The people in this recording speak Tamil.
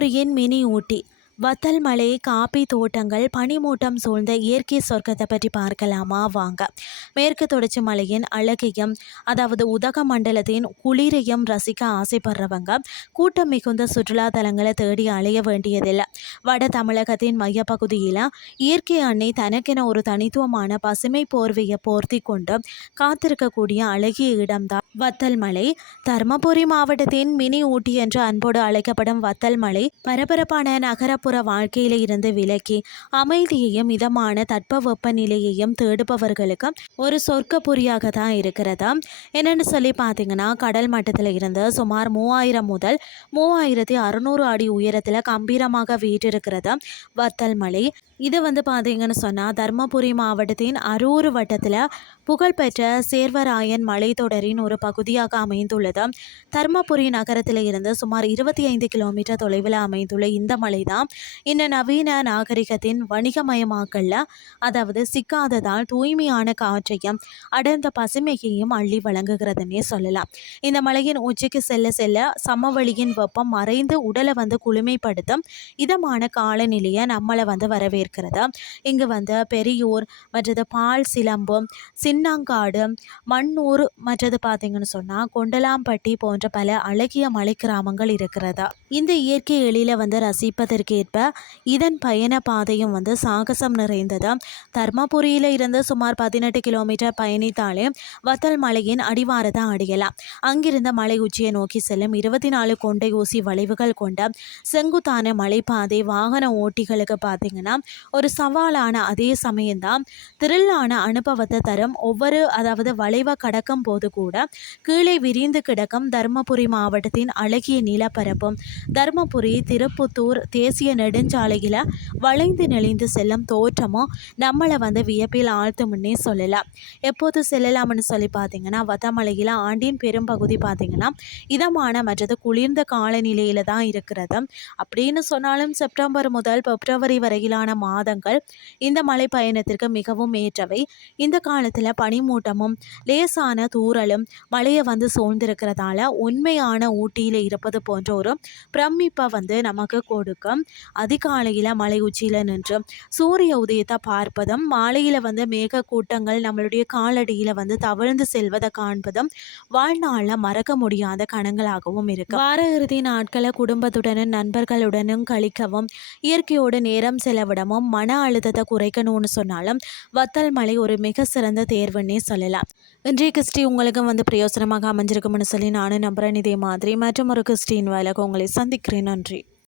தர்மபுரியின் மினி ஊட்டி வத்தல் மலை, காபி தோட்டங்கள், பனிமூட்டம் சூழ்ந்த இயற்கை சொர்க்கத்தை பற்றி பார்க்கலாமா வாங்க. மேற்கு தொடர்ச்சி மலையின் அழகையும் அதாவது உதகமண்டலத்தின் குளிரையும் ரசிக்க ஆசைப்படுறவங்க கூட்டம் மிகுந்த சுற்றுலா தலங்களை தேடி அலைய வேண்டியதில்லை. வட தமிழகத்தின் மையப்பகுதியில் இயற்கை அன்னை தனக்கென ஒரு தனித்துவமான பசுமை போர்வையை போர்த்தி கொண்டு காத்திருக்கக்கூடிய அழகிய இடம்தான் வத்தல் மலை. தர்மபுரி மாவட்டத்தின் மினி ஊட்டி என்று அன்போடு அழைக்கப்படும் வத்தல் மலை பரபரப்பான நகரப்புற வாழ்க்கையில இருந்து விலக்கி அமைதியையும் மிதமான தட்பவெப்ப நிலையையும் தேடுபவர்களுக்கு ஒரு சொர்க்கப்புரியாக தான் இருக்கிறது. என்னென்னு சொல்லி பார்த்தீங்கன்னா, கடல் மட்டத்தில் இருந்து சுமார் 3000 முதல் 3600 அடி உயரத்தில் கம்பீரமாக வீற்றிருக்கிறது வத்தல் மலை. இது பார்த்தீங்கன்னு சொன்னால் தர்மபுரி மாவட்டத்தின் அரூர் வட்டத்தில் புகழ்பெற்ற சேர்வராயன் மலைத்தொடரின் ஒரு பகுதியாக அமைந்துள்ளது. தர்மபுரி நகரத்தில் இருந்து சுமார் 25 கிலோமீட்டர் தொலைவில் அமைந்துள்ள இந்த மலை தான் இந்த நவீன நாகரிகத்தின் வணிகமயமாக்கல்ல அதாவது சிக்காததால் தூய்மையான காற்றையும் அடர்ந்த பசுமையையும் அள்ளி வழங்குகிறதுனே சொல்லலாம். இந்த மலையின் உச்சிக்கு செல்ல செல்ல சமவெளியின் வெப்பம் மறைந்து உடலை குளுமைப்படுத்தும் இதமான காலநிலையை நம்மளை வரவேற்கிறது. இங்கு பெரியூர், மற்றது பால் சிலம்பு, சின்னாங்காடு, மண்ணூர், மற்றது பார்த்தீங்கன்னு சொன்னால் கொண்டலாம்பட்டி போன்ற பல அழகிய மலை கிராமங்கள் இருக்கிறதா. இந்த இயற்கை எழில ரசிப்பதற்கேற்ப இதன் பயண பாதையும் சாகசம் நிறைந்தது. தர்மபுரியில இருந்து சுமார் 18 கிலோமீட்டர் பயணித்தாலே வத்தல் மலையின் அடிவாரத்தை அடையலாம். அங்கிருந்த மலை உச்சியை நோக்கி செல்லும் 24 கொண்டை ஊசி வளைவுகள் கொண்ட செங்குத்தான மலைப்பாதை வாகன ஓட்டிகளுக்கு பார்த்தீங்கன்னா ஒரு சவாலான அதே சமயம்தான் திரளான அனுபவத்தை தரும். அதாவது வளைவை கடக்கும் போது கூட கீழே விரிந்து கிடக்கும் தர்மபுரி மாவட்டத்தின் அழகிய நிலப்பரப்பும் தர்மபுரி திருப்புத்தூர் தேசிய நெடுஞ்சாலையில் வளைந்து நெளிந்து செல்லும் தோற்றமும் நம்மளை வியப்பில் ஆழ்த்தும்னே சொல்லலாம். எப்போது செல்லலாம்னு சொல்லி பார்த்தீங்கன்னா, வத்தமலையில் ஆண்டின் பெரும்பகுதி பார்த்தீங்கன்னா இதமான மற்றது குளிர்ந்த காலநிலையில் தான் இருக்கிறது. அப்படின்னு சொன்னாலும் செப்டம்பர் முதல் பிப்ரவரி வரையிலான மாதங்கள் இந்த மலை பயணத்திற்கு மிகவும் ஏற்றவை. இந்த காலத்தில் பனிமூட்டமும் லேசான தூறலும் மலையை சூழ்ந்திருக்கிறதால உண்மையான ஊட்டியில் இருப்பது போன்ற ஒரு பிரமிப்பை நமக்கு கொடுக்கும். அதிகாலையில் மலை உச்சியில் நின்று சூரிய உதயத்தை பார்ப்பதும் மாலையில் மேக கூட்டங்கள் நம்மளுடைய காலடியில் தவழ்ந்து செல்வதை காண்பதும் வாழ்நாளில் மறக்க முடியாத கணங்களாகவும் இருக்கு. வார இறுதி நாட்களை குடும்பத்துடனும் நண்பர்களுடனும் கழிக்கவும் இயற்கையோடு நேரம் செலவிடவும் மன அழுத்தத்தை குறைக்கணும்னு சொன்னாலும் வத்தல் மலை ஒரு மிக சிறந்த தேர்வுன்னே சொல்லலாம். இன்றைய கிறிஸ்டி உங்களுக்கு பிரயோசனமாக அமைஞ்சிருக்கும்னு சொல்லி நானும் நம்புறேன். இதே மாதிரி மற்றும் ஒரு கிறிஸ்டின் வேலைக்கு உங்களை சந்திக்கிறேன். நன்றி.